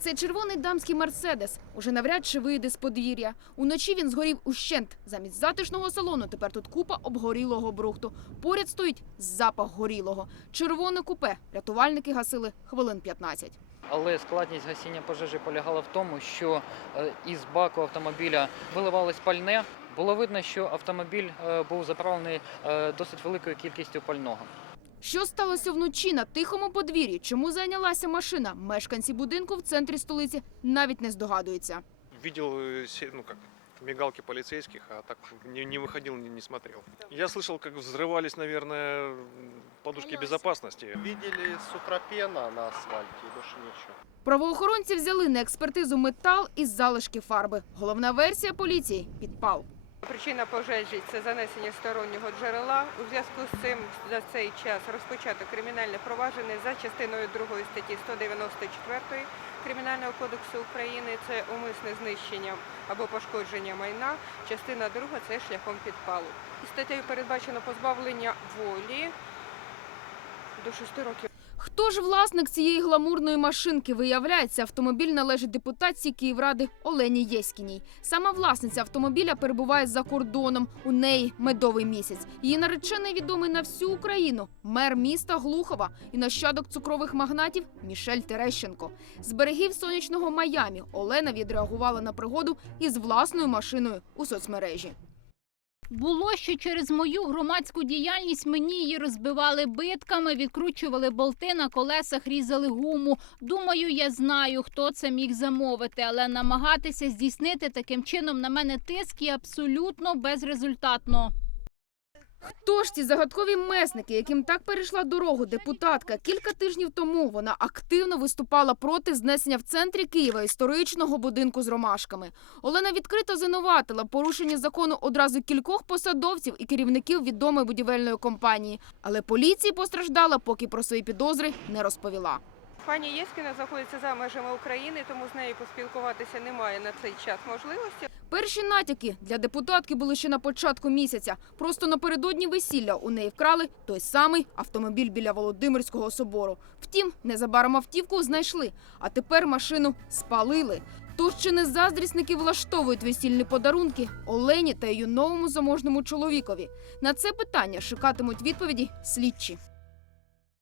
Це червоний дамський мерседес. Уже навряд чи вийде з подвір'я. Уночі він згорів ущент. Замість затишного салону тепер тут купа обгорілого брухту. Поряд стоїть запах горілого. Червоне купе. Рятувальники гасили хвилин 15. Але складність гасіння пожежі полягала в тому, що е, із баку автомобіля виливалось пальне. Було видно, що автомобіль е, був заправлений е, досить великою кількістю пального. Що сталося вночі на тихому подвір'ї? Чому зайнялася машина? Мешканці будинку в центрі столиці навіть не здогадуються. видел, э, се- ну как, мигалки полицейских, а так не, не выходил, не, не смотрел. Я слышал, как взрывались, наверное, м, подушки безопасности. Видели с утра пена на асфальте и больше ничего. Правоохоронці взяли на експертизу метал і залишки фарби. Головна версія поліції підпал. Причина пожежі це занесення стороннього джерела. У зв'язку з цим за цей час розпочато кримінальне провадження за частиною 2 статті 194 Кримінального кодексу України. Це умисне знищення або пошкодження майна. Частина 2 – це шляхом підпалу. Статтею передбачено позбавлення волі до 6 років. Хто ж власник цієї гламурної машинки? Виявляється, автомобіль належить депутатці Київради Олені Єськіній. Сама власниця автомобіля перебуває за кордоном. У неї медовий місяць. Її наречений відомий на всю Україну. Мер міста Глухова і нащадок цукрових магнатів Мішель Терещенко. З берегів сонячного Майамі Олена відреагувала на пригоду із власною машиною у соцмережі. Було, що через мою громадську діяльність мені її розбивали битками, відкручували болти на колесах, різали гуму. Думаю, я знаю, хто це міг замовити, але намагатися здійснити таким чином на мене тиск є абсолютно безрезультатно. Хто ж ці загадкові месники, яким так перейшла дорогу депутатка? Кілька тижнів тому вона активно виступала проти знесення в центрі Києва історичного будинку з ромашками. Олена відкрито звинуватила в порушенні закону одразу кількох посадовців і керівників відомої будівельної компанії. Але поліції постраждала, поки про свої підозри не розповіла. Пані Єскіна знаходиться за межами України, тому з нею поспілкуватися немає на цей час можливості. Перші натяки для депутатки були ще на початку місяця. Просто напередодні весілля у неї вкрали той самий автомобіль біля Володимирського собору. Втім, незабаром автівку знайшли, а тепер машину спалили. Тож чи не заздрісники влаштовують весільні подарунки Олені та її новому заможному чоловікові? На це питання шукатимуть відповіді слідчі.